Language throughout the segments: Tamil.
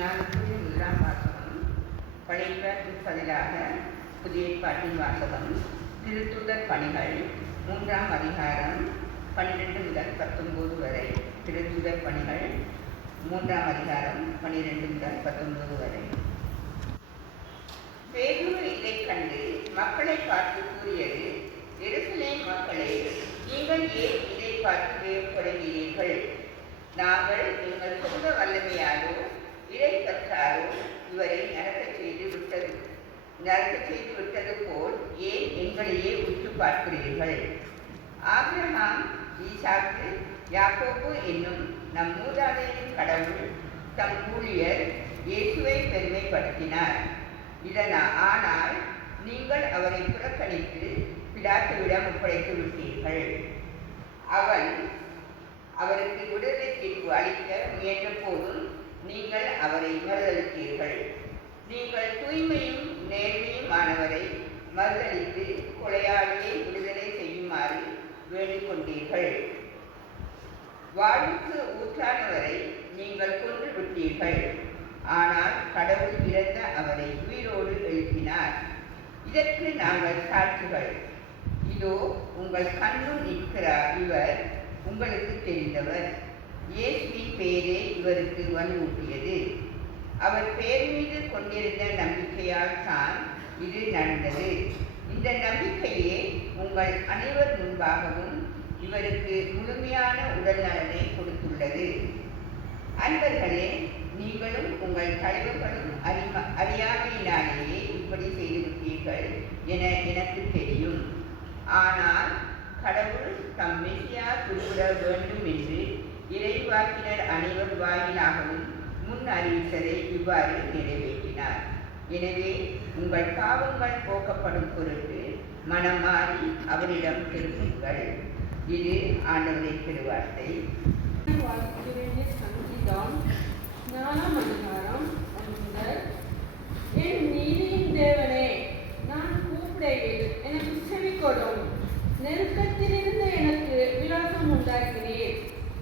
முதலாம் வாசகம் பழைய பதிலாக புதிய ஏற்பாட்டின் வாசகம் திருத்துதர் பணிகள் 3ஆம் அதிகாரம் 12 முதல் 19 வரை. திருத்துதர் பணிகள் 3ஆம் அதிகாரம் 12 முதல் 19 வரை. பேதுரு இதைக் கண்டு மக்களை பார்த்து கூறியது, எருசலேம் மக்களே, நீங்கள் ஏன் இதை பார்த்து வேறுபடுகிறீர்கள்? நாங்கள் எங்கள் சொந்த வல்லமையாலோ இறை கற்றாரோ இவரை நரகச் செய்து விட்டது போல் ஏன் எங்களையே உற்று பார்க்கிறீர்கள்? ஆபிரகாம், ஈசாக்கு, யாக்கோபு என்னும் நம் மூதாதையின் கடவுள் தம் ஊழியர் இயேசுவை பெருமைப்படுத்தினார். ஆனால் நீங்கள் அவரை புறக்கணித்து பிலாத்துவிடம் ஒப்படைத்து விட்டீர்கள். அவன் அவருக்கு விடுதலை தீர்ப்பு அளிக்க முயன்ற போதும் நீங்கள் அவரை மறுதளித்தீர்கள். நீங்கள் தூய்மையும் நேர்மையுமானவரை மறுதளித்து கொலையாளியை விடுதலை செய்யுமாறு வேண்டிக் கொண்டீர்கள். வாழ்வுக்கு ஊற்றானவரை நீங்கள் கொன்று விட்டீர்கள். ஆனால் கடவுள் இறந்த அவரை உயிரோடு எழுப்பினார். இதற்கு நாங்கள் சாட்சிகள். இதோ உங்கள் கண்ணுள் நிற்கிறார். இவர் உங்களுக்கு தெரிந்தவர். இயேசுவின் பெயரே இவருக்கு வலுவூட்டியது. அவர் பெயர் மீது கொண்டிருந்த நம்பிக்கையால் தான் இது நடந்தது. இந்த நம்பிக்கையே உங்கள் அனைவர் முன்பாகவும் இவருக்கு முழுமையான உடல் நலனை கொடுத்துள்ளது. அன்பர்களே, நீங்களும் உங்கள் தலைவர்களும் அறியாமையினாலேயே இப்படி செய்துவிட்டீர்கள் என எனக்கு தெரியும். ஆனால் கடவுள் தம் மெசியா குறிப்பிட வேண்டும் என்று இறைவாக்கினர் அனைவர் வாயிலாகவும் முன் அறிவித்ததை இவ்வாறு நிறைவேற்றினார். எனவே உங்கள் பாவங்கள் போக்கப்படும் பொருட்டு மனம் மாறி அவரிடம் திரும்புங்கள். இது ஆண்டவரின் திருவார்த்தை. சங்கீதம் 4ஆம் அதிகாரம் 1 என் நீதியின் தேவனே, நான் கூப்பிடையில் எனக்கு செவி கொடும். நெருக்கத்திலிருந்து எனக்கு விலாசம் உண்டாக்கினீர்.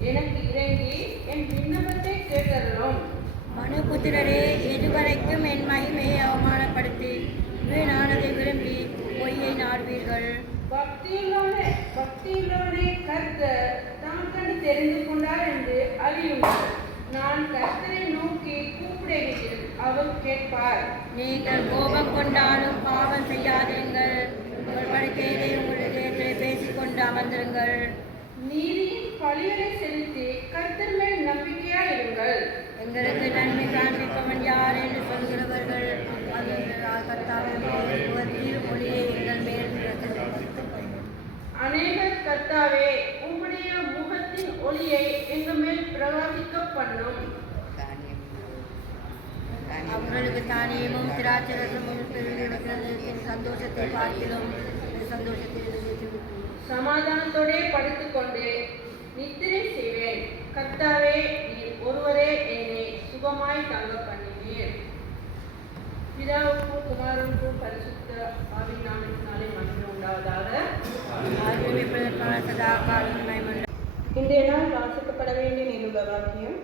எனக்கு இறங்கி என் விண்ணப்பத்தை கேட்டருளும். மனுபுத்திரரே, எதுவரைக்கும் என் மகிமையை அவமானப்படுத்தி வீணானதை விரும்பி பொய்யை நாடுவீர்கள்? பக்தியுள்ளவனை கர்த்தர் தாம் கண்டு தெரிந்து கொண்டார் என்று அறியுங்கள். நான் கர்த்தரை நோக்கி கூப்பிடுகிறேன், அவர் கேட்பார். நீங்கள் கோபம் கொண்டாலும் பாவம் செய்யாதீர்கள். உங்கள் படுக்கையிலே உங்கள் இதயத்தை பேசிக்கொண்டு அமர்ந்திருங்கள். நீதியின் பழிகளை செலுத்தி கர்த்தர் மேல் நம்பிக்கையாயிருங்கள். எங்களுக்கு நன்மை காண்பிப்பவன் யார் என்று சொல்கிறவர்கள் மொழியை எங்கள் மேல் அநேகர் கர்த்தாவே, உம்முடைய முகத்தின் ஒளியை எங்கள் மேல் பிரகாசிக்க பண்ணும். அவர்களுக்கு தானியமும் திராட்சரசமும் சந்தோஷத்தை பார்க்கிலும் சந்தோஷத்தை சமாதானத்தோட படுத்துக்கொண்டு நித்திரை செய்வேன். கர்த்தாவே, நீர் ஒருவரே என்னை சுகமாய் தங்க பண்ணினீர். பிதாவுக்கும் குமாரனுக்கும் பரிசுத்த ஆவியின் நாமத்தினாலே மகிமை உண்டாவதாக. இன்றைய நாள் வாசிக்கப்பட வேண்டிய நிருப வாக்கியம்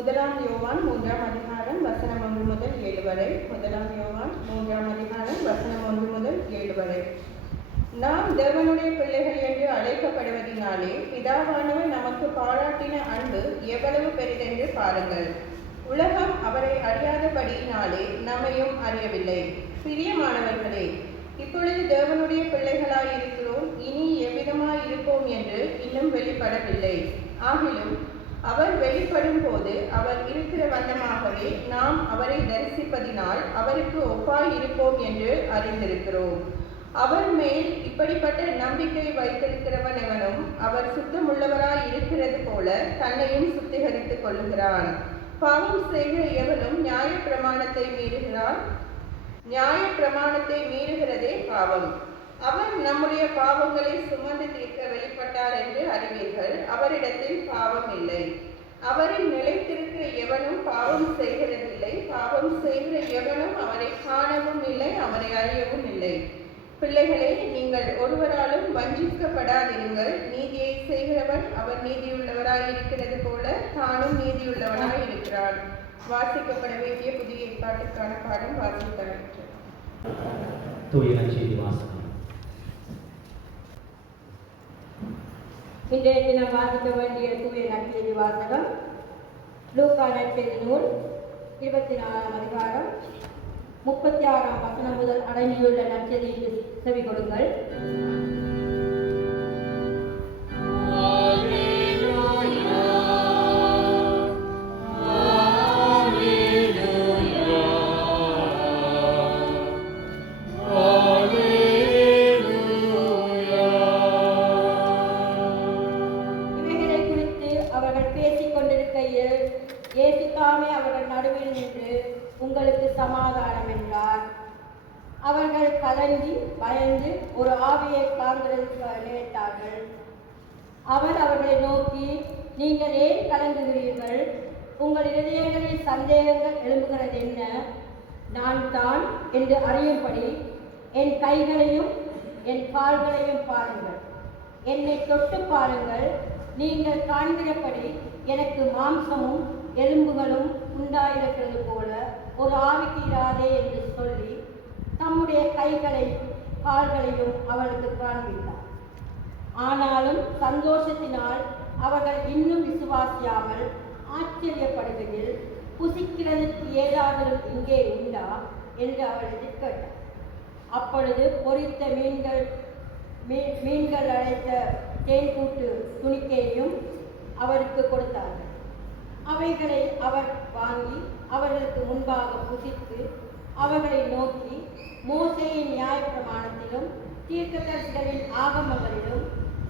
1 யோவான் 3ஆம் அதிகாரம் வசனம் 1 முதல் 7 வரை. 1 யோவான் 3ஆம் அதிகாரம் வசனம் 1 முதல் 7 வரை. நாம் தேவனுடைய பிள்ளைகள் என்று அழைக்கப்படுவதினாலே பிதாவானவர் நமக்கு பாராட்டின அன்பு எவ்வளவு பெரிதென்று பாருங்கள். உலகம் அவரை அறியாதபடியினாலே நம்மையும் அறியவில்லை. பிரியமானவர்களே, இப்பொழுது தேவனுடைய பிள்ளைகளாய் இருக்கிறோம். இனி எவ்விதமாய் இருப்போம் என்று இன்னும் வெளிப்படவில்லை. ஆகிலும் அவர் வெளிப்படும் போது அவர் இருக்கிற வண்ணமாகவே நாம் அவரை தரிசிப்பதினால் அவருக்கு ஒப்பாய் இருப்போம் என்று அறிந்திருக்கிறோம். அவர் மேல் இப்படிப்பட்ட நம்பிக்கை வைத்திருக்கிறவன் எவனும் அவர் சுத்தமுள்ளவராய் இருக்கிறது போல தன்னையும் சுத்திகரித்துக் கொள்ளுகிறான். பாவம் செய்கிற எவனும் நியாயப்பிரமாணத்தை மீறுகிறான். நியாயப்பிரமாணத்தை மீறுகிறதே பாவம். அவர் நம்முடைய பாவங்களை சுமந்து தீர்க்க வெளிப்பட்டார் என்று அறிவீர்கள். அவரிடத்தில் பாவம் இல்லை. அவரில் நிலைத்திருக்கிற எவனும் பாவம் செய்கிறதில்லை. பாவம் செய்கிற எவனும் அவரை காணவும் இல்லை, அவரை அறியவும் இல்லை. பிள்ளைகளே, நீங்கள் ஒருவராலும் வஞ்சிக்கப்படாதிருங்கள். நீதியை செய்கிறவன் அவர் நீதியுள்ளவராய் இருக்கிறது போல தானும் நீதியுள்ளவனாய் இருக்கிறான். வாசிக்கப்பட வேண்டிய புதிய ஏற்பாட்டுக்கான பாடம் வாசித்தாயிற்று. தூய நற்செய்தி வாசகம். இன்றைய தினம் வாசிக்க வேண்டிய தூய நற்செய்தி வாசகம் லூக்கா நற்செய்தி நூல் 24ஆம் அதிகாரம் 36ஆம் வசனம் முதல் அடங்கியுள்ள நற்செய்திக்கு செவி கொடுங்கள். உங்களுக்கு சமாதானம் என்றார். அவர்கள் கலங்கி பயந்து ஒரு ஆவியை காண்கிறதுக்கு நினைத்தார்கள். அவர் அவர்களை நோக்கி, நீங்கள் ஏன் கலங்குகிறீர்கள்? உங்கள் இதயங்களில் சந்தேகங்கள் எழும்புகிறது என்ன? நான் தான் என்று அறியும்படி என் கைகளையும் என் கால்களையும் பாருங்கள், என்னை தொட்டு பாருங்கள். நீங்கள் காண்கிறபடி எனக்கு மாம்சமும் எலும்புகளும் உண்டாயிருக்கிறது போல ஒரு ஆவிக்கு இராதே என்று சொல்லி தம்முடைய கைகளையும் கால்களையும் அவளுக்கு காண்பித்தார். ஆனாலும் சந்தோஷத்தினால் அவர்கள் இன்னும் விசுவாசியாமல் ஆச்சரியப்படுகையில், புசிக்கிறதுக்கு ஏதாவது இங்கே உண்டா என்று அவளுக்கு கேட்டார். அப்பொழுது பொரித்த மீன்கள் அடைத்த தேன்கூட்டு துணிக்கையையும் அவருக்கு கொடுத்தார்கள். அவைகளை அவர் வாங்கி அவர்களுக்கு முன்பாக புசித்து அவர்களை நோக்கி, மோசேயின் நியாயப்பிரமாணத்திலும் தீர்க்கதரிசிகளின் ஆகமங்களிலும்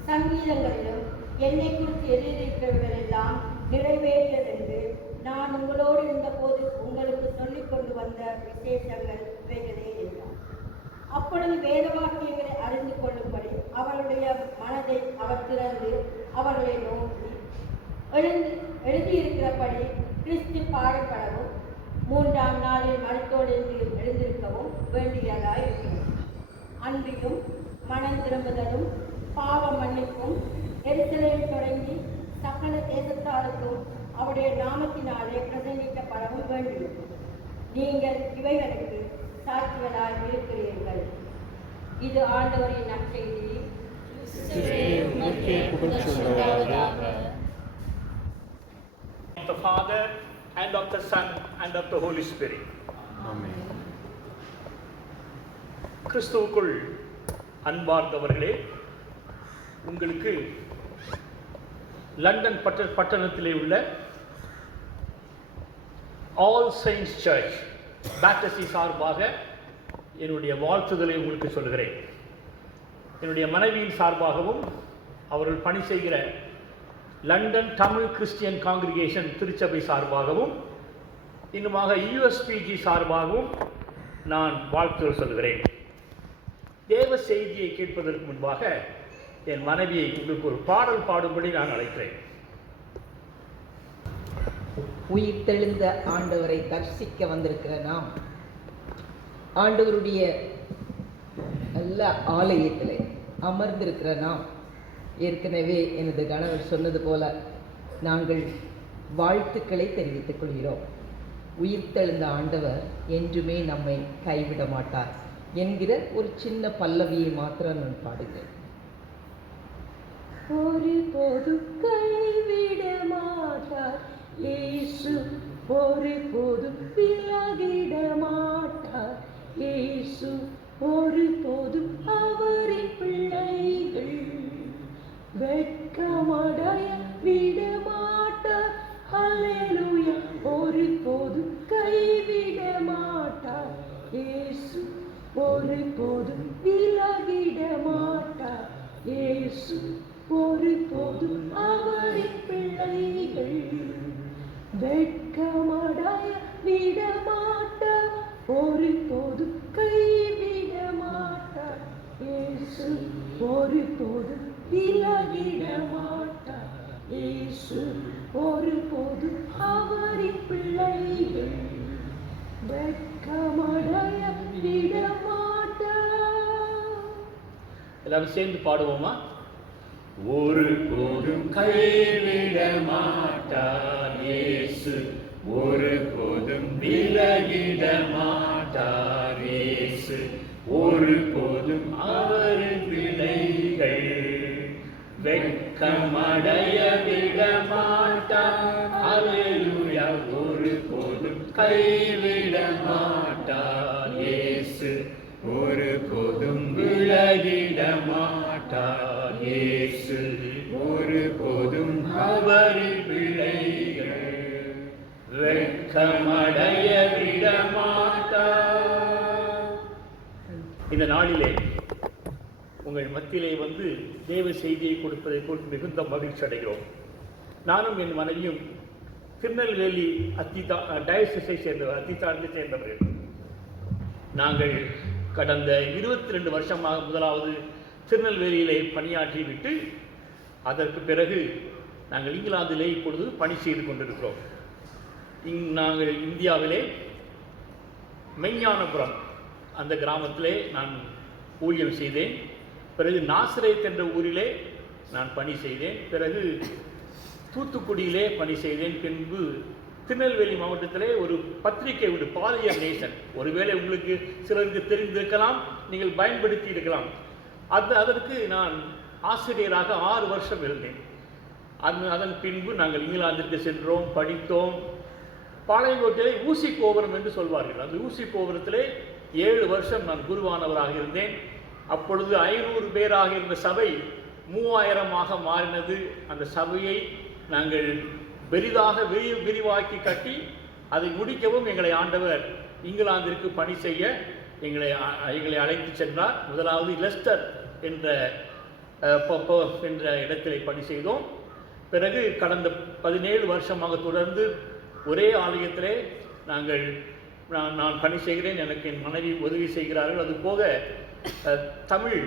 சங்கீதங்களிலும் என்னை குறித்து எழுதியிருக்கிறவர்கள் எல்லாம் நிறைவேறியதென்று நான் உங்களோடு இருந்தபோது உங்களுக்கு சொல்லிக் கொண்டு வந்த விசேஷங்கள் இவைகளே என்றார். அப்பொழுது வேத வாக்கியங்களை அறிந்து கொள்ளும்படி அவருடைய மனதை அவர் திறந்து அவர்களை நோக்கி, எழுதியிருக்கிறபடி கிறிஸ்து பாடுபடவும் 3ஆம் நாளில் மருத்தோடு எழுந்திருக்கவும் வேண்டியதாய் இருக்கிறது. அன்றியும் மனம் திரும்புதலும் பாவ மன்னிப்பும் எருசலேம் தொடங்கி சகல தேசத்தாருக்கும் அவருடைய நாமத்தினாலே பிரசங்கிக்கப்படவும் வேண்டியது. நீங்கள் இவைகளுக்கு சாட்சிகளாய் இருக்கிறீர்கள். இது ஆண்டவரின் நற்செய்தி. The Father and of the Son and of the Holy Spirit. Amen. கிறிஸ்துவுக்குள் அன்பார்ந்தவர்களே, உங்களுக்கு லண்டன் பட்டணத்திலே உள்ள ஆல் செயின்ட்ஸ் சர்ச் பேப்டிஸ்ட் சார்பாக என்னுடைய வாழ்த்துதலை உங்களுக்கு சொல்கிறேன். என்னுடைய மனைவியின் சார்பாகவும் அவர்கள் பணி செய்கிற லண்டன் தமிழ் கிறிஸ்டியன் காங்கிரிகேஷன் திருச்சபை சார்பாகவும் இன்னுமாக யூஎஸ்பிஜி சார்பாகவும் நான் வாழ்த்துதல் சொல்கிறேன். தேவ செய்தியை கேட்பதற்கு முன்பாக என் மனைவியை உங்களுக்கு ஒரு பாடல் பாடும்படி நான் அழைக்கிறேன். உயிர்த்தெழுந்த ஆண்டவரை தரிசிக்க வந்திருக்கிற நாம் ஆண்டவருடைய நல்ல ஆலயத்தில் அமர்ந்திருக்கிற நாம் ஏற்கனவே எனது கணவர் சொன்னது போல நாங்கள் வாழ்த்துக்களை தெரிவித்துக் கொள்கிறோம். உயிர்த்தெழுந்த ஆண்டவர் என்றுமே நம்மை கைவிட மாட்டார் என்கிற ஒரு சின்ன பல்லவியை மாத்திரம் நான் பாடுகிறேன். ஒரு பொது கைவிட மாட்டார் இயேசு, ஒரு பொது விலகிட மாட்டார் இயேசு, ஒரு பொது அவரின் பிள்ளைகள் வெட்கமடைய விட மாட்டார். அல்லேலூயா. ஒரு பொது கைவிட மாட்டார் இயேசு, ஒரு பொது விலகிட மாட்டார் இயேசு, ஒரு பொது அவரின் பிள்ளைகள் வெட்கமடைய விட மாட்டார். ஒரு பொது கைவிட மாட்டார் இயேசு, ஒரு பொது விலகிட மாட்டார் இயேசு, ஒரு பொது அவரின் பிள்ளைகள் வெட்கமடைய விட மாட்டார். எல்லாரும் சேர்ந்து பாடுவோமா? ஒரு போதும் கைவிட மாட்டார் இயேசு, ஒருபோதும் விலகிட மாட்டார் இயேசு, ஒருபோதும் அவர் பிள்ளைகள் வெட்கமடைய விட மாட்டார். அல்லேலூயா. ஒருபோதும் கைவிட மாட்டார் இயேசு, ஒருபோதும் விலகிட மாட்டார் இயேசு, ஒருபோதும் அவர் பிள்ளைகள் வெட்கமடைய விட மாட்டார். இந்த நாளிலே உங்கள் மத்தியிலே வந்து தேவ செய்தியை கொடுப்பதை போட்டு மிகுந்த மகிழ்ச்சி அடைகிறோம். நானும் என் மனைவியும் திருநெல்வேலி டயசிஸை சேர்ந்தவர், அத்தித்தானத்தை சேர்ந்தவர்கள். நாங்கள் கடந்த 22 வருஷமாக முதலாவது திருநெல்வேலியிலே பணியாற்றி விட்டு அதற்கு பிறகு நாங்கள் இங்கிலாந்திலே இப்பொழுது பணி செய்து கொண்டிருக்கிறோம். நாங்கள் இந்தியாவிலே மெய்ஞானபுரம் அந்த கிராமத்திலே நான் ஊழியம் செய்தேன். பிறகு நாசரேத் என்ற ஊரிலே நான் பணி செய்தேன். பிறகு தூத்துக்குடியிலே பணி செய்தேன். பின்பு திருநெல்வேலி மாவட்டத்திலே ஒரு பத்திரிகை உண்டு, பாலியர் நேசன். ஒருவேளை உங்களுக்கு சிலருக்கு தெரிந்திருக்கலாம், நீங்கள் பயன்படுத்தி இருக்கலாம். அதற்கு நான் ஆசிரியராக 6 வருஷம் இருந்தேன். அதன் பின்பு நாங்கள் இங்கிலாந்திற்கு சென்றோம், படித்தோம். பாளையங்கோட்டையிலே ஊசி கோபுரம் என்று சொல்வார்கள். அந்த ஊசி கோபுரத்திலே 7 வருஷம் நான் குருவானவராக இருந்தேன். அப்பொழுது 500 பேராக இருந்த சபை 3000 மாறினது. அந்த சபையை நாங்கள் பெரிதாக விரிவாக்கி கட்டி அதை முடிக்கவும் எங்களை ஆண்டவர் இங்கிலாந்திற்கு பணி செய்ய எங்களை அழைத்து சென்றார். முதலாவது லெஸ்டர் என்ற இடத்திலே பணி செய்தோம். பிறகு கடந்த 17 வருஷமாக தொடர்ந்து ஒரே ஆலயத்திலே நான் பணி செய்கிறேன். எனக்கு என் மனைவி உதவி செய்கிறார்கள். அது போக தமிழ்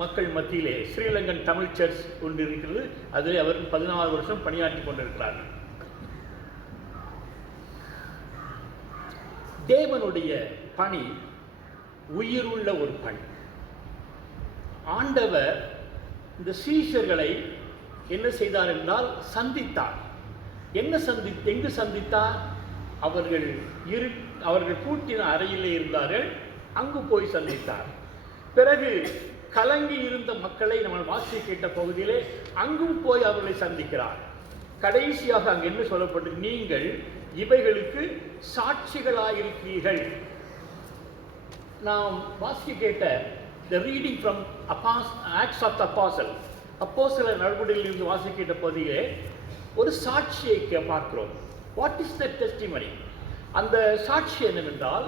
மக்கள் மத்தியிலே ஸ்ரீலங்கன் தமிழ் சர்ச் ஒன்று இருக்கிறது. அதில் அவர் 16 வருஷம் பணியாற்றி கொண்டிருக்கிறார்கள். தேவனுடைய பணி உயிருள்ள ஒரு பணி. ஆண்டவர் இந்த சீஷர்களை என்ன செய்தார் என்றால் சந்தித்தார். எங்கு சந்தித்தார்? அவர்கள் பூட்டின அறையிலே இருந்தார்கள், அங்கு போய் சந்தித்தார். பிறகு கலங்கி இருந்த மக்களை நம்ம வாசி கேட்ட பகுதியிலே அங்கும் போய் அவர்களை சந்திக்கிறார். கடைசியாக அங்கு என்ன சொல்லப்பட்டு, நீங்கள் இவைகளுக்கு சாட்சிகளாயிருக்கிறீர்கள். நாம் வாசி கேட்ட the reading from Acts of the Apostle, அப்போஸ்தலர் நடவடிக்கையில் இருந்து வாசி கேட்ட பகுதியிலே ஒரு சாட்சியை பார்க்கிறோம். What is the testimony? அந்த சாட்சி என்னவென்றால்,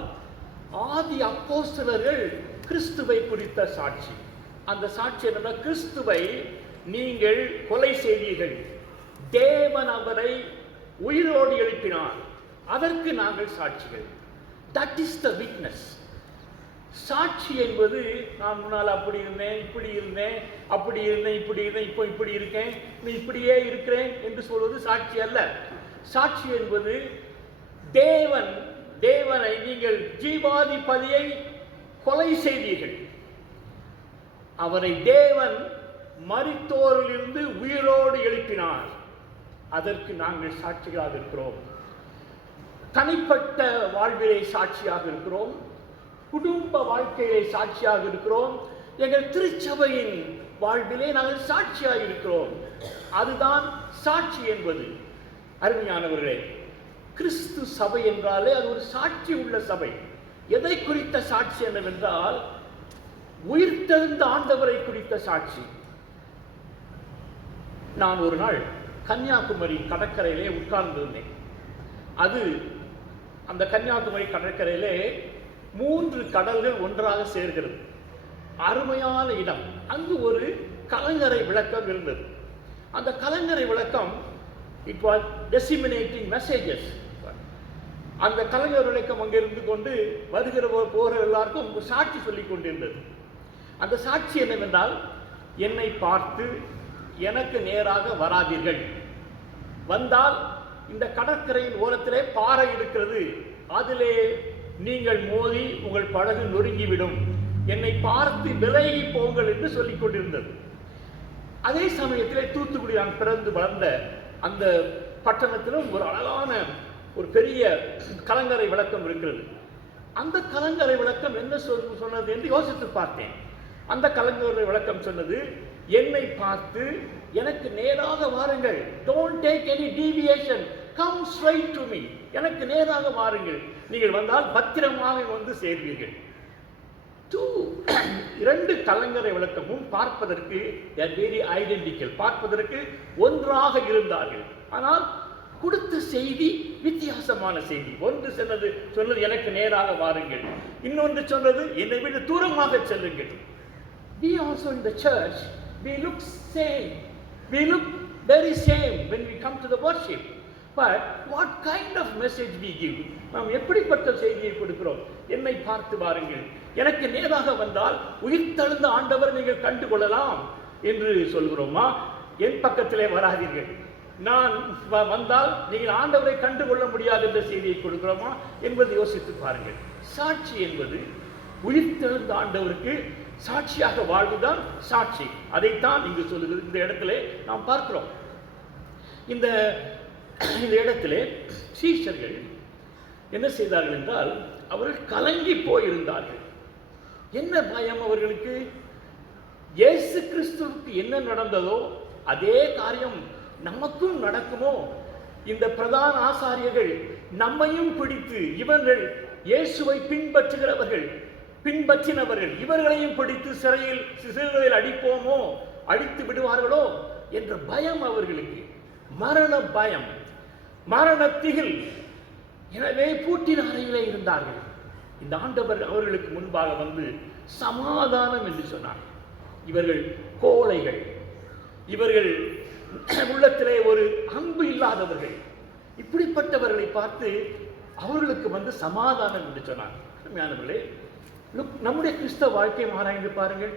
ஆதி அப்போஸ்தலர்கள் கிறிஸ்துவை குறித்த சாட்சி. அந்த சாட்சி என்னவென்றால், கிறிஸ்துவை நீங்கள் கொலை செய்தீர்கள், தேவன் அவரை உயிரோடு எழுப்பினார், அதற்கு நாங்கள் சாட்சிகள். That is the witness. சாட்சி என்பது நான் முன்னால் அப்படி இருந்தேன், இப்படி இருந்தேன், அப்படி இருந்தேன், இப்படி இருந்தேன், இப்போ இப்படி இருக்கேன், இப்படியே இருக்கிறேன் என்று சொல்வது சாட்சி அல்ல. சாட்சி என்பது தேவனை நீங்கள் ஜீவாதிபதியை கொலை செய்தீர்கள், அவரை தேவன் மரித்தோரிலிருந்து உயிரோடு எழுப்பினார், அதற்கு நாங்கள் சாட்சிகளாக இருக்கிறோம். தனிப்பட்ட வாழ்விலே சாட்சியாக இருக்கிறோம், குடும்ப வாழ்க்கையிலே சாட்சியாக இருக்கிறோம், எங்கள் திருச்சபையின் வாழ்விலே நாங்கள் சாட்சியாக இருக்கிறோம். அதுதான் சாட்சி என்பது. அருமையானவர்களே, கிறிஸ்து சபை என்றாலே அது ஒரு சாட்சி உள்ள சபை. எதை குறித்த சாட்சி என்னவென்றால், உயிர்த்தெழுந்த ஆண்டவரை குறித்த சாட்சி. நான் ஒரு நாள் கன்னியாகுமரி கடற்கரையிலே உட்கார்ந்திருந்தேன். அந்த கன்னியாகுமரி கடற்கரையிலே 3 கடல்கள் ஒன்றாக சேர்கிறது. அருமையான இடம். அங்கு ஒரு கலங்கரை விளக்கம் இருந்தது. அந்த கலங்கரை விளக்கம் இட் வாஸ் டிசிமினேட்டிங் மெசேஜஸ். அந்த கலங்கரை விளக்கம் அங்கே இருந்து கொண்டு வருகிற போகிற எல்லாருக்கும் சாட்சி சொல்லிக் கொண்டிருந்தது. அந்த சாட்சி என்னவென்றால், என்னை பார்த்து எனக்கு நேராக வராதீர்கள், வந்தால் இந்த கடற்கரையின் ஓரத்திலே பாறை இருக்கிறது, அதிலே நீங்கள் மோதி உங்கள் படகு நொறுங்கிவிடும், என்னை பார்த்து விலகி போங்கள் என்று சொல்லிக் கொண்டிருந்தது. அதே சமயத்திலே தூத்துக்குடி நான் பிறந்து வளர்ந்த அந்த பட்டணத்திலும் ஒரு அழகான ஒரு பெரிய கலங்கரை விளக்கம் இருக்கிறது. அந்த கலங்கரை விளக்கம் என்ன சொன்னது என்று யோசித்து பார்த்தேன். அந்த கலங்கரை விளக்கம் சொன்னது, என்னை பார்த்து எனக்கு நேராக வாருங்கள், don't take any deviation, come straight to me, எனக்கு நேராக வாருங்கள், நீங்கள் வந்தால் பத்திரமாக வந்து சேர்வீர்கள். இரண்டு கலங்கரை விளக்கமும் பார்ப்பதற்கு வெரி ஐடென்டிக்கல், பார்ப்பதற்கு ஒன்றாக இருந்தார்கள். ஆனால் கொடுத்த செய்தி வித்தியாசமான செய்தி. ஒன்று சொன்னது எனக்கு நேராக வாருங்கள், இன்னொன்று சொன்னது என்னை விட தூரமாக செல்லுங்கள். We also in the church, we look same, we look very same when we come to the worship. But what kind of message we give? நாம் எப்படிப்பட்ட செய்தியை கொடுக்கிறோம்? என்னை பார்த்து வாருங்கள், எனக்கு நேராக வந்தால் உயிர்த்தெழுந்த ஆண்டவர் நீங்கள் கண்டுகொள்ளலாம் என்று சொல்கிறோமா? என் பக்கத்திலே வராதீர்கள், நான் வந்தால் நீங்கள் ஆண்டவரை கண்டுகொள்ள முடியாது என்ற செய்தியை கொடுக்கிறோமா என்பதை யோசித்து பாருங்கள். சாட்சி என்பது உயிர்த்தெழுந்த ஆண்டவருக்கு சாட்சியாக வாழ்வுதான் சாட்சி. அதைத்தான் இங்கு சொல்லுகிறது. இந்த இடத்துல நாம் பார்க்கிறோம். இந்த இடத்திலே சீஷர்கள் என்ன செய்தார்கள் என்றால், அவர்கள் கலங்கி போயிருந்தார்கள். என்ன பயம் அவர்களுக்கு? இயேசு கிறிஸ்துவுக்கு என்ன நடந்ததோ அதே காரியம் நமக்கும் நடக்குமோ? இந்த பிரதான ஆசாரியர்கள் நம்மையும் பிடித்து, இவர்கள் இயேசுவை பின்பற்றினவர்கள் இவர்களையும் பிடித்து சிறையில் அடிப்போமோ, அடித்து விடுவார்களோ என்ற பயம் அவர்களுக்கு. மரண பயம், மரண திகில். எனவே பூட்டின அறையிலே இருந்தார்கள். இந்த ஆண்டவர் அவர்களுக்கு முன்பாக வந்து சமாதானம் என்று சொன்னார். இவர்கள் கோழைகள், இவர்கள் உள்ளத்திலே ஒரு அன்பு இல்லாதவர்கள். இப்படிப்பட்டவர்களை பார்த்து அவர்களுக்கு வந்து சமாதானம் என்று சொன்னார். அருமையானவர்களே, நம்முடைய கிறிஸ்தவ வாழ்க்கையை ஆராய்ந்து பாருங்கள்.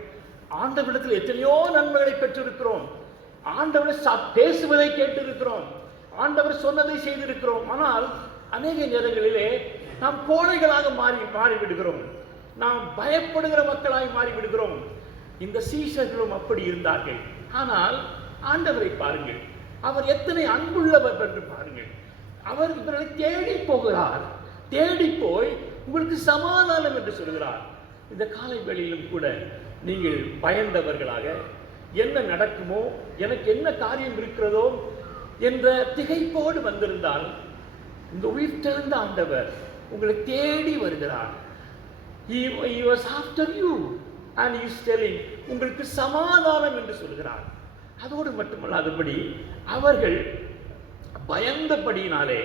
ஆண்டவரிடத்தில் எத்தனையோ நன்மைகளை பெற்றிருக்கிறோம், ஆண்டவரை பேசுவதை கேட்டிருக்கிறோம், ஆண்டவர் சொன்னதை செய்திருக்கிறோம். ஆனால் அநேக நேரங்களிலே நாம் கோழைகளாக மாறிவிடுகிறோம், நாம் பயப்படுகிற மக்களாய் மாறிவிடுகிறோம். இந்த சீஷர்களும் அப்படி இருந்தார்கள். ஆனால் ஆண்டவரை பாருங்கள், அவர் எத்தனை அன்புள்ளவர் என்று பாருங்கள். அவர் இவர்களை தேடி போகிறார், தேடி போய் உங்களுக்கு சமாதானம் என்று சொல்கிறார். இந்த காலை வேளையிலும் கூட நீங்கள் பயந்தவர்களாக, என்ன நடக்குமோ, எனக்கு என்ன காரியம் இருக்கிறதோ என்ற திகைப்போடு வந்திருந்தால், இந்த உயிர்த்தெழுந்த ஆண்டவர் உங்களை தேடி வருகிறார். He was after you and he is telling, உங்களுக்கு சமாதானம் என்று சொல்கிறார். அதோடு மட்டுமல்லாதபடி அவர்கள் பயந்தபடியினாலே,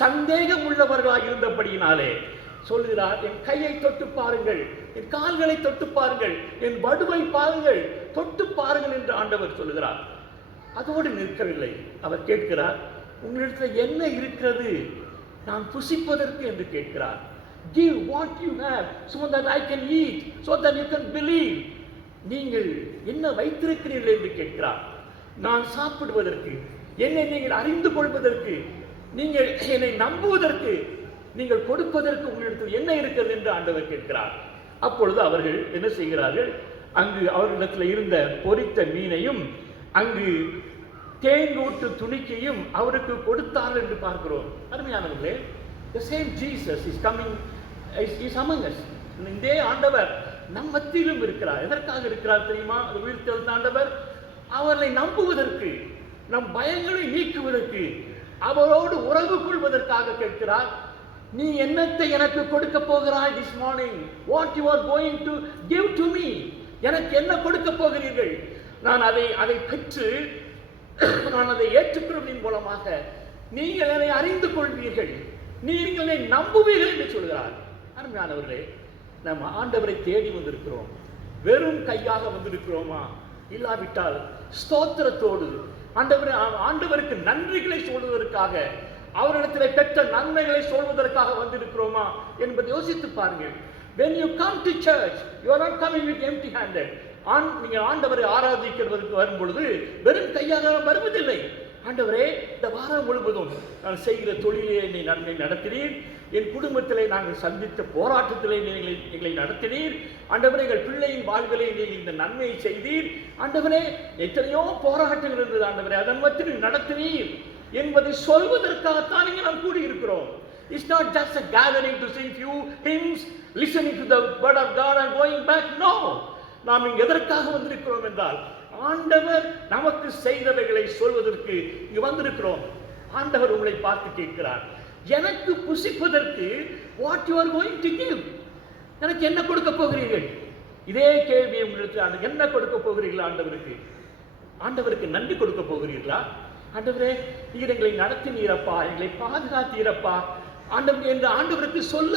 சந்தேகம் உள்ளவர்களாக இருந்தபடியினாலே சொல்கிறார், என் கையை தொட்டு பாருங்கள், என் கால்களை தொட்டு பாருங்கள், என் வடுவை பாருங்கள், தொட்டு பாருங்கள் என்று ஆண்டவர் சொல்கிறார். அதோடு நிற்கவில்லை. அவர் கேட்கிறார், உங்களிடத்தில் என்ன இருக்கிறது நான் புசிப்பதற்கு என்று கேட்கிறார். Give what you have so that I can eat, so that you can believe. நீங்கள் என்ன வைத்திருக்கிறீர்கள் என்று கேட்கிறார். நான் சாப்பிடுவதற்கு, என்னை நீங்கள் அறிந்து கொள்வதற்கு, நீங்கள் என்னை நம்புவதற்கு, நீங்கள் கொடுப்பதற்கு உங்களிடத்தில் என்ன இருக்கிறது என்று ஆண்டவர் கேட்கிறார். அப்பொழுது அவர்கள் என்ன செய்கிறார்கள்? அங்கு அவர்களிடத்தில் இருந்த பொரித்த மீனையும் அங்கு தேங்கூட்டு துணிக்கையும் அவருக்கு கொடுத்தார்கள் என்று பார்க்கிறோம். அருமையானவர்களே, the same Jesus is coming, is among us. இதே ஆண்டவர் நம் மத்தியிலும் இருக்கிறார். எதற்காக இருக்கிறார் தெரியுமா? உயிர்த்தெழுந்த ஆண்டவர் அவர்களை நம்புவதற்கு, நம் பயங்களை நீக்குவதற்கு, அவரோடு உறவு கொள்வதற்காக கேட்கிறார். நீ என்னத்தை எனக்கு கொடுக்க போகிறாய் this morning? What you are going to give to me? எனக்கு என்ன கொடுக்க போகிறீர்கள்? நான் அதை பெற்று நான் அதை ஏற்றுக்கொள்வதன் மூலமாக நீங்கள் என்னை அறிந்து கொள்வீர்கள், நீங்கள் என்னை நம்புவீர்கள் என்று சொல்கிறார். அருமையானவர்களே, நம்ம ஆண்டவரை தேடி வந்திருக்கிறோம். வெறும் கையாக வந்திருக்கிறோமா? இல்லாவிட்டால் ஸ்தோத்திரத்தோடு ஆண்டவருக்கு நன்றிகளை சொல்வதற்காக, அவரிடத்தில் பெற்ற நன்மைகளை சொல்வதற்காக வந்திருக்கிறோமா என்பதை யோசித்து பாருங்கள். When you come to church, you are not coming with empty handed. நீங்கள் ஆண்டவரை ஆராதிக்கிறதற்கு வரும் பொழுது வெறும் கையாக வருவதில்லை. ஆண்டவரே, இந்த வாரம் முழுவதும் நான் செய்கிற தொழிலே என்னை நடத்தினீர், என் குடும்பத்திலே நாங்கள் சந்தித்த போராட்டத்திலே எங்களை நடத்தினீர், ஆண்டவரே எங்கள் பிள்ளையின் வாழ்விலே நீங்கள் இந்த நன்மையை செய்தீர், ஆண்டவரே எத்தனையோ போராட்டங்கள் இருந்தது, ஆண்டவரே அதன் மத்தியில் நடத்தினீர் என்பதை சொல்வதற்காகத்தான் இங்கே நாம் கூடியிருக்கிறோம். It's not just a gathering to sing few hymns, listening to the word of God and going back. No. நாம் இங்கு எதற்காக வந்திருக்கிறோம் என்றால் ஆண்டவர் நமக்கு செய்தவைகளை சொல்வதற்கு இங்கு வந்திருக்கிறோம். ஆண்டவர் உங்களை பார்த்து கேட்கிறார், எனக்கு புசிப்பதற்கு what you are going to give, எனக்கு என்ன கொடுக்க போகிறீர்கள்? இதே கேள்வி உங்களுக்கு, என்ன கொடுக்க போகிறீர்கள் ஆண்டவருக்கு? ஆண்டவருக்கு நன்றி கொடுக்க போகிறீர்களா? ஆண்டவரே, நீர் எங்களை நடத்தினீரப்பா, எங்களை பாதுகாத்தீரப்பா ஆண்டவர் என்று ஆண்டவருக்கு சொல்ல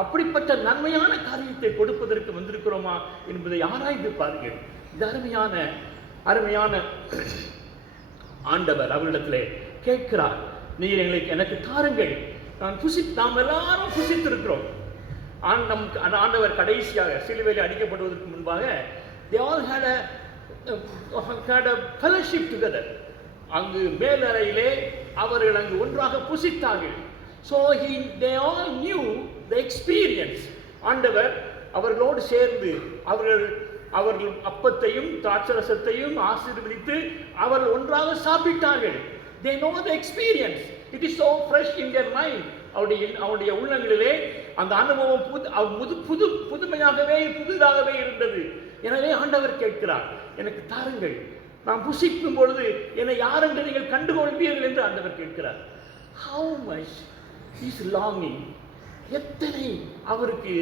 அப்படிப்பட்ட நன்மையான காரியத்தை கொடுப்பதற்கு வந்திருக்கிறோமா என்பதை ஆராய்ந்து பாருங்கள். இந்த அருமையான ஆண்டவர் அவரிடத்திலே கேட்கிறார், நீர் எனக்கு தாருங்கள், நாம் எல்லாரும் புசித்திருக்கிறோம். ஆண்டவர் கடைசியாக சிலுவையில் அடிக்கப்படுவதற்கு முன்பாக they all had a fellowship together. அங்கு மேலறையிலே அவர்கள் அங்கு ஒன்றாக புசித்தார்கள். So they all knew the experience. ஆண்டவர் அவர்களோடு சேர்ந்து அவர்கள் அப்பத்தையும் திராட்சரசத்தையும் ஆசீர்வதித்து அவர்கள் ஒன்றாக சாப்பிட்டார்கள். They know the experience. It is so fresh in their mind. அவருடைய உள்ளங்களிலே அந்த அனுபவம் புதிதாகவே இருந்தது. எனவே ஆண்டவர் கேட்கிறார், எனக்கு தாருங்கள், நாம் புசிக்கும் பொழுது என்னை யார் என்று நீங்கள் கண்டுகொள்வீர்கள் என்று ஆண்டவர் கேட்கிறார். How much is longing, எத்தனை அவருக்கு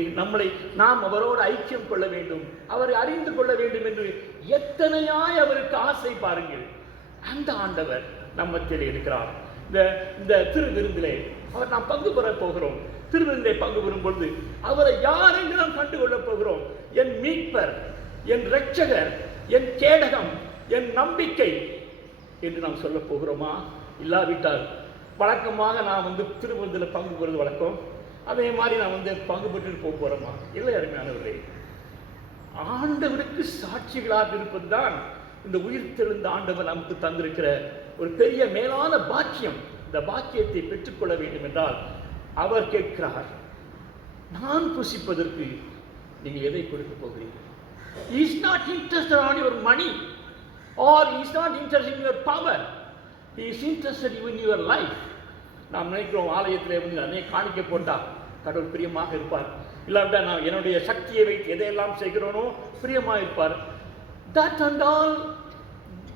நாம் அவரோடு ஐக்கியம் கொள்ள வேண்டும், அவரை அறிந்து கொள்ள வேண்டும் என்று எத்தனையாய் அவருக்கு ஆசை பாருங்கள். அந்த ஆண்டவர் நம்மத்தில் இருக்கிறார். இந்த திருவிருந்திலே அவர் நாம் பங்கு பெற போகிறோம். திருவிருந்தை பங்கு பெறும் பொழுது அவரை யார் என்று நாம் கண்டுகொள்ளப் போகிறோம். என் மீட்பர், என் இரட்சகர், என் கேடகம், என் நம்பிக்கை என்று நாம் சொல்ல போகிறோமா? இல்லாவிட்டால் வழக்கமாக நான் திருவிருந்தில் பங்கு பெறுவது வழக்கம், அதே மாதிரி நான் பங்கு பெற்று போக போகிறோமா? இல்லை அருமையானவர்களே, ஆண்டவருக்கு சாட்சிகளாக இருப்பதுதான் இந்த உயிர் தெழுந்த ஆண்டவர் நமக்கு தந்திருக்கிற ஒரு பெரிய மேலான பாக்கியம். இந்த பாக்கியத்தை பெற்றுக்கொள்ள வேண்டும் என்றால் அவர் கேட்கிறார், நான் புசிப்பதற்கு நீங்கள் எதை கொடுக்க போகிறீர்கள்? He is not interested on your money or he is not interested in your power. He is interested in your life. நாம் நினைக்கிறோம், ஆலயத்தில் அநேக காணிக்கை போட்டால் கடவுள் பிரியமாக இருப்பார், இல்லாவிட்டால் நான் என்னுடைய சக்தியை வைத்து எதையெல்லாம் செய்கிறோனோ பிரியமாக இருப்பார். That and all,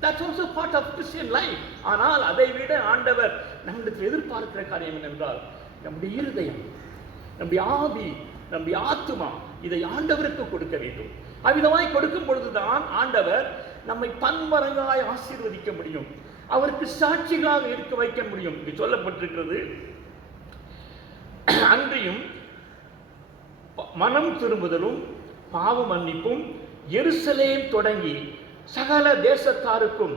that's also part of Christian life. ஆனால் அதை விட ஆண்டவர் நம்மிடத்தில் எதிர்பார்க்கிற காரியம் என்னவென்றால் நம்முடைய இருதயம், நம்முடைய ஆவி, நம்முடைய ஆத்துமா இதை ஆண்டவருக்கு கொடுக்க வேண்டும். அவ்விதமாய் கொடுக்கும் பொழுதுதான் ஆண்டவர் நம்மை பன்மடங்காய் ஆசீர்வதிக்க முடியும், அவருக்கு சாட்சிகளாக இருக்க வைக்க முடியும். இது சொல்லப்பட்டிருக்கிறது. அன்றியும் மனம் திரும்புதலும் பாவ மன்னிப்பும் எருசலேம் தொடங்கி சகல தேசத்தாருக்கும்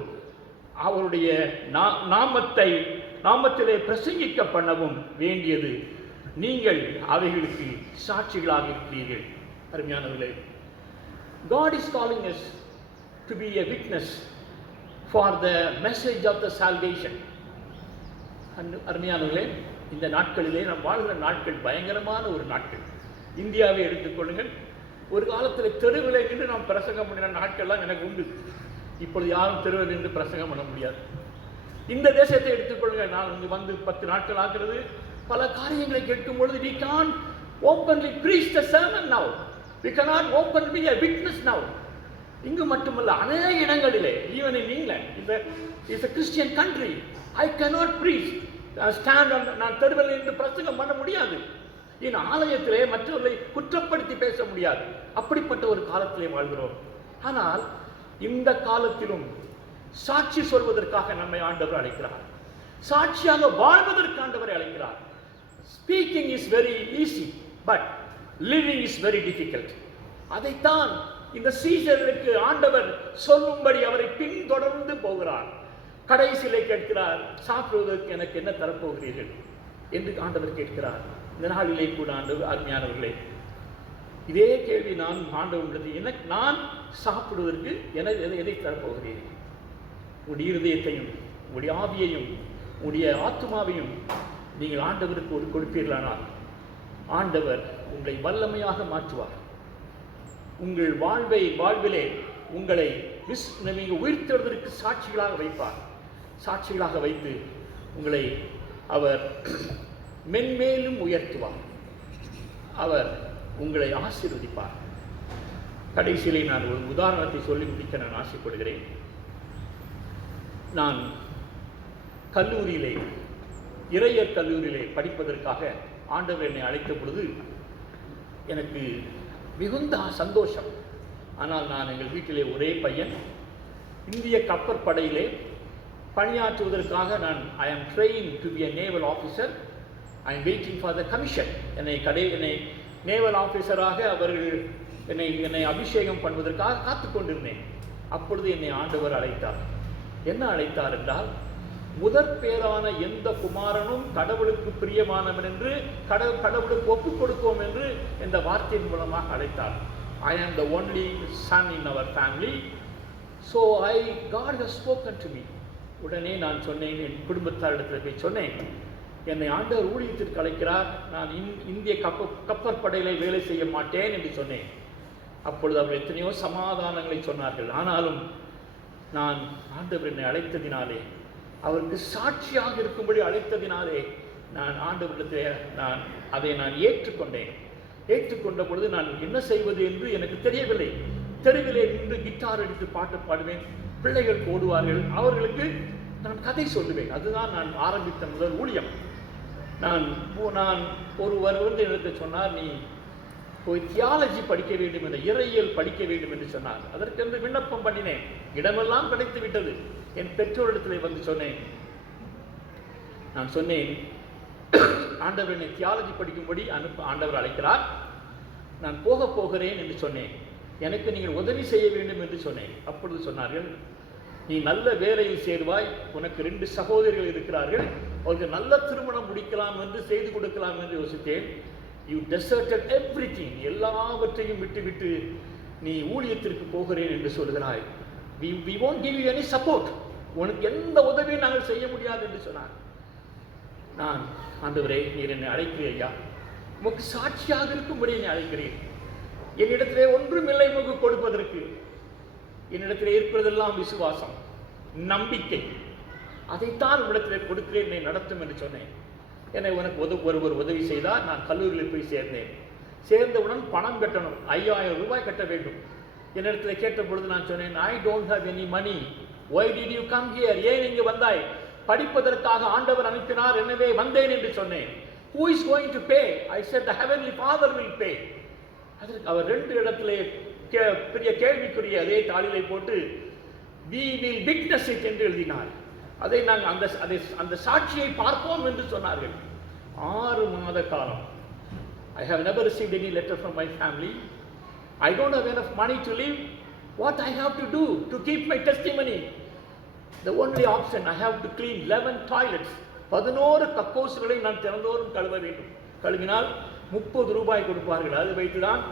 அவருடைய நாமத்திலே பிரசங்கிக்க பண்ணவும் வேண்டியது, நீங்கள் அவைகளுக்கு சாட்சிகளாக இருக்கிறீர்கள். அருமையானவர்களே, God is calling us to be a witness for the message of the salvation. அருமையானவர்களே, இந்த நாட்களிலே நாம் வாழ்கிற நாட்கள் பயங்கரமான ஒரு நாட்கள். இந்தியாவை எடுத்துக்கொள்ளுங்கள். ஒரு காலத்தில் தெருவில் நின்று நாம் பிரசங்கம் பண்ணின நாட்கள்லாம் எனக்கு உண்டு. இப்பொழுது யாரும் தெருவில் நின்று பிரசங்கம் பண்ண முடியாது. இந்த தேசத்தை எடுத்துக்கொள்ளுங்கள். நான் இங்கு 10 நாட்கள் ஆகிறது. பல காரியங்களை கேட்கும் பொழுது we can't openly preach the sermon now. We cannot openly be a witness now. இங்கு மட்டுமல்ல, அநேக இடங்களிலே, even in England, is a Christian country. I cannot preach, stand on, நான் தெருவில் நின்று பிரசங்கம் பண்ண முடியாது. என் ஆலயத்திலே மற்றவர்களை குற்றப்படுத்தி பேச முடியாது. அப்படிப்பட்ட ஒரு காலத்திலே வாழ்கிறோம். ஆனால் இந்த காலத்திலும் சாட்சி சொல்வதற்காக நம்மை ஆண்டவர் அழைக்கிறார். சாட்சியாக வாழ்வதற்கு ஆண்டவரை அழைக்கிறார். Speaking is very easy, but living is very difficult. அதைத்தான் இந்த சீஷர்களுக்கு ஆண்டவர் சொல்லும்படி அவரை பின்தொடர்ந்து போகிறார். கடைசியிலே கேட்கிறார், சாப்பிடுவதற்கு எனக்கு என்ன தரப்போகிறீர்கள் என்று ஆண்டவர் கேட்கிறார். இந்த நாளிலே கூட ஆண்டவர், அருமையானவர்களே, இதே கேள்வி நான் ஆண்டவர்களுக்கு, நான் சாப்பிடுவதற்கு எதை தரப்போகிறீர்கள்? உடைய இருதயத்தையும் உடைய ஆவியையும் உடைய ஆத்மாவையும் நீங்கள் ஆண்டவருக்கு கொடுப்பீர்களானால் ஆண்டவர் உங்களை வல்லமையாக மாற்றுவார். உங்கள் வாழ்விலே உங்களை நீங்கள் உயிர்த்தெழுவதற்கு சாட்சிகளாக வைப்பார். சாட்சிகளாக வைத்து உங்களை அவர் மென்மேலும் உயர்த்துவார். அவர் உங்களை ஆசீர்வதிப்பார். கடைசியிலே நான் ஒரு உதாரணத்தை சொல்லி முடிக்க நான் ஆசைப்படுகிறேன். நான் கல்லூரியிலே, இறையர் கல்லூரியிலே படிப்பதற்காக ஆண்டவர் என்னை அழைத்த பொழுது எனக்கு மிகுந்த சந்தோஷம். ஆனால் நான் எங்கள் வீட்டிலே ஒரே பையன். இந்திய கப்பற்படையிலே பணியாற்றுவதற்காக நான் ஐ ஆம் train to be a naval officer. I am waiting for the commission. என்னை நேவல் ஆஃபீஸராக அவர்கள் என்னை அபிஷேகம் பண்ணுவதற்காக காத்து கொண்டிருந்தேன். அப்பொழுது என்னை ஆண்டவர் அழைத்தார். என்ன அழைத்தார் என்றால், முதற் பேரான எந்த குமாரனும் கடவுளுக்கு பிரியமானவன் என்று கடவுளுக்கு ஒப்புக் கொடுப்போம் என்று இந்த வார்த்தையின் மூலமாக அழைத்தார். I am the only son in our family, so God has spoken to me. உடனே நான் சொன்னேன், என் குடும்பத்தாரிடத்தில் போய் சொன்னேன், என்னை ஆண்டவர் ஊழியத்திற்கு அழைக்கிறார், நான் இந்திய கப்பற்படையிலே வேலை செய்ய மாட்டேன் என்று சொன்னேன். அப்பொழுது அவர் எத்தனையோ சமாதானங்களை சொன்னார்கள். ஆனாலும் நான் ஆண்டவர் என்னை அழைத்ததினாலே, அவருக்கு சாட்சியாக இருக்கும்படி அழைத்ததினாலே நான் ஆண்டவரிடத்தில் அதை ஏற்றுக்கொண்டேன். ஏற்றுக்கொண்ட பொழுது நான் என்ன செய்வது என்று எனக்கு தெரியவில்லை. தெருவிலே நின்று கிட்டார் எடுத்து பாட்டு பாடுவேன். பிள்ளைகள் போடுவார்கள், அவர்களுக்கு நான் கதை சொல்லுவேன். அதுதான் நான் ஆரம்பித்த முதல் ஊழியம். நான் ஒருவர் வந்து எனக்கு சொன்னார், நீ போய் தியாலஜி படிக்க வேண்டும், என்ற இறையியல் படிக்க வேண்டும் என்று சொன்னார். அதற்கென்று விண்ணப்பம் பண்ணினேன். இடமெல்லாம் கிடைத்து விட்டது. என் பெற்றோரிடத்தில் வந்து சொன்னேன். நான் சொன்னேன், ஆண்டவர் என்னை தியாலஜி படிக்கும்படி ஆண்டவர் அழைக்கிறார், நான் போகிறேன் என்று சொன்னேன். எனக்கு நீங்கள் உதவி செய்ய வேண்டும் என்று சொன்னேன். அப்பொழுது சொன்னார்கள், நீ நல்ல வேலையில் சேருவாய், உனக்கு 2 சகோதரிகள் இருக்கிறார்கள், அவருக்கு நல்ல திருமணம் முடிக்கலாம் என்று செய்து கொடுக்கலாம் என்று யோசித்தேன். யூ டெசர்டட் எவ்ரிதிங், எல்லாவற்றையும் விட்டுவிட்டு நீ ஊழியத்திற்கு போகிறேன் என்று சொல்கிறாய். we won't give you any support, உனக்கு எந்த உதவியும் நாங்கள் செய்ய முடியாது என்று சொன்னார். நான், ஆண்டவரே, நீர் என்னை அழைக்கிறீர் ஐயா, உமக்கு சாட்சியாக இருக்கும்படி என்னை அழைக்கிறேன். என்னிடத்திலே ஒன்றும் இல்லை உமக்கு கொடுப்பதற்கு. என்னிடத்திலே இருப்பதெல்லாம் விசுவாசம், நம்பிக்கை. அதைத்தான் உங்களிடத்திலே கொடுக்கிறேன், என்னை நடத்தும் என்று சொன்னேன். என்னை உனக்கு ஒருவர் உதவி செய்தார். நான் கல்லூரியில் போய் சேர்ந்தேன். சேர்ந்தவுடன் பணம் கட்டணும், 5000 ரூபாய் கட்ட வேண்டும். என்னிடத்தில் கேட்ட பொழுது நான் சொன்னேன், I don't have any money. Why did you come here? ஏன் இங்கு வந்தாய்? படிப்பதற்காக ஆண்டவர் அனுப்பினார், எனவே வந்தேன் என்று சொன்னேன். Who is going to pay? I said the heavenly Father will pay. அதற்கு அவர் 2 இடத்திலே பெரிய கேள்விக்குரிய அதே தாளிலை போட்டு we will witness it என்று எழுதினார். அதை நாங்கள் அந்த சாட்சியை பார்ப்போம் என்று சொன்னார்கள். 6 மாத காலம். I have never received any letter from my family. I don't have enough money to live. What I have to do to keep my testimony? The only option, I have to clean 11 toilets. 11 கக்கூசுகளை நான் தினந்தோறும் கழுவ வேண்டும். கழுவினால் 30 ரூபாய் கொடுப்பார்கள். அது வைத்துதான்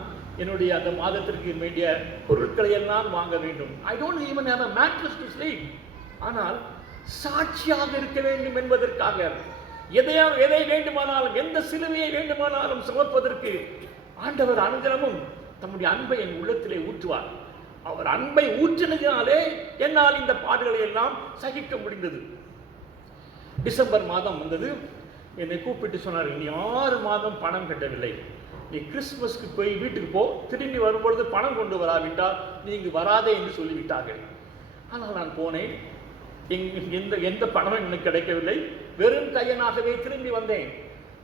என்னுடைய அந்த மாதத்திற்கு வேண்டிய பொருட்களை எல்லாம் வாங்க வேண்டும். I don't even have a mattress to sleep. ஆனால் சாட்சியாக இருக்க வேண்டும் என்பதற்காக எதை வேண்டுமானாலும், எந்த சிலுவையை வேண்டுமானாலும் சுமப்பதற்கு ஆண்டவர் அனுதினமும் தம்முடைய அன்பை என் உள்ளத்திலே ஊற்றுவார். அவர் அன்பை ஊற்றினதினாலே என்னால் இந்த பாடுகளை எல்லாம் சகிக்க முடிந்தது. டிசம்பர் மாதம் வந்தது. என்னை கூப்பிட்டு சொன்னார்கள், நீ 6 மாதம் பணம் கட்டவில்லை, நீ கிறிஸ்துமஸ்க்கு போய் வீட்டுக்கு போ, திரும்பி வரும்பொழுது பணம் கொண்டு வராவிட்டால் நீ இங்கு வராதே என்று சொல்லிவிட்டார்கள். ஆனால் நான் போனேன். எந்த பணமும் எனக்கு கிடைக்கவில்லை. வெறும் கையனாகவே திரும்பி வந்தேன்.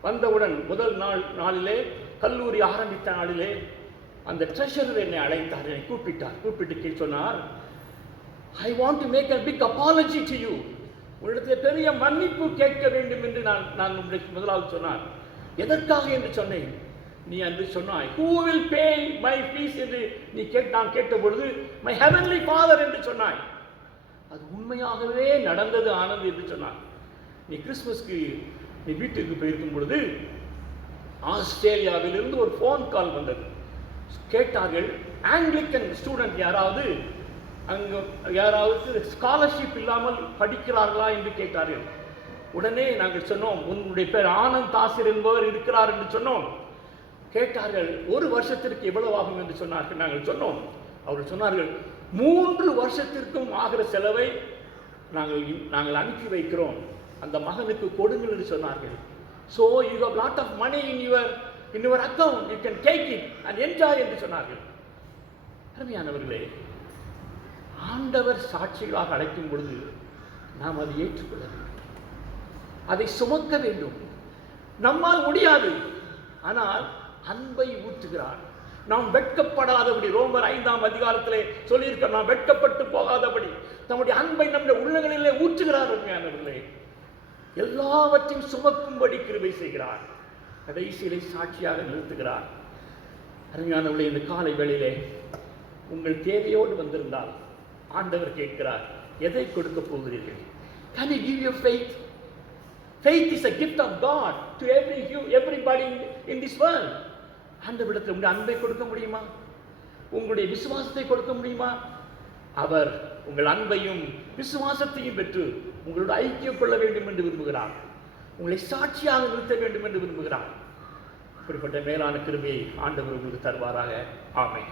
வந்தவுடன் முதல் நாளிலே, கல்லூரி ஆரம்பித்த நாளிலே, அந்த ட்ரெஷரர் என்னை அழைத்தார், என்னை கூப்பிட்டு சொன்னார், I want to make a big apology to you. உன்னிடத்தில் பெரிய மன்னிப்பு கேட்க வேண்டும் என்று நான் உங்களுக்கு முதலாவது சொன்னார். எதற்காக என்று சொன்னேன். நீ அன்று சொன்னாய், who will pay my fees என்று நான் கேட்ட பொழுது my heavenly father என்று சொன்னாய். அது உண்மையாகவே நடந்தது, ஆனந்த் என்று சொன்னார். நீ கிறிஸ்துமஸ்க்கு நீ வீட்டுக்கு போயிருக்கும் பொழுது ஆஸ்திரேலியாவிலிருந்து ஒரு ஃபோன் கால் வந்தது. கேட்டார்கள், ஆங்கிலிக்கன் ஸ்டூடெண்ட் யாராவது ஸ்காலர்ஷிப் இல்லாமல் படிக்கிறார்களா என்று கேட்டார்கள். உடனே நாங்கள் சொன்னோம், உங்களுடைய பேர் ஆனந்த் தாசிர் என்பவர் இருக்கிறார் என்று சொன்னோம். கேட்டார்கள், 1 வருஷத்திற்கு எவ்வளவு ஆகும் என்று சொன்னார்கள். நாங்கள் சொன்னோம். அவர்கள் சொன்னார்கள், 3 வருஷத்திற்கும் ஆகிற செலவை நாங்கள் அனுப்பி வைக்கிறோம். அந்த மகனுக்கு கொடுங்கள் என்று சொன்னார்கள். So you have lot of money in your account, you can take it and enjoy என்று சொன்னார்கள். அருமையானவர்களே, ஆண்டவர் சாட்சிகளாக அழைக்கும் பொழுது நாம் அதை ஏற்றுக்கொள்ள வேண்டும், அதை சுமக்க வேண்டும். நம்மால் முடியாது, ஆனால் அன்பை ஊற்றுகிறார். நாம் வெட்கப்படாதபடி, ரோமர் 5ஆம் அதிகாரத்திலே சொல்லியிருக்க, நாம் வெட்கப்பட்டு போகாதபடி நம்முடைய அன்பை நம்முடைய உள்ளங்களிலே ஊற்றுகிறார். அருமையானவர்களே, எல்லாவற்றையும் சுமக்கும்படி கிருபை செய்கிறார், கடைசியிலே சாட்சியாக நிறுத்துகிறார். அருமையானவர்களே, இந்த காலை வேளையிலே உங்கள் தேவையோடு வந்திருந்தால் ஆண்டவர் கேட்கிறார், எதை கொடுக்க போகிறீர்கள்? Can you give your faith? Faith is a gift of God to everybody in this world. ஆண்டவரிடத்தில் உங்களுடைய அன்பை கொடுக்க முடியுமா? உங்களுடைய விசுவாசத்தை கொடுக்க முடியுமா? அவர் உங்கள் அன்பையும் விசுவாசத்தையும் பெற்று உங்களோட ஐக்கியம் கொள்ள வேண்டும் என்று விரும்புகிறார். உங்களை சாட்சியாக நிறுத்த வேண்டும் என்று விரும்புகிறார். இப்படிப்பட்ட மேலான கிருபையை ஆண்டவர் உங்களுக்கு தருவாராக. ஆமென்.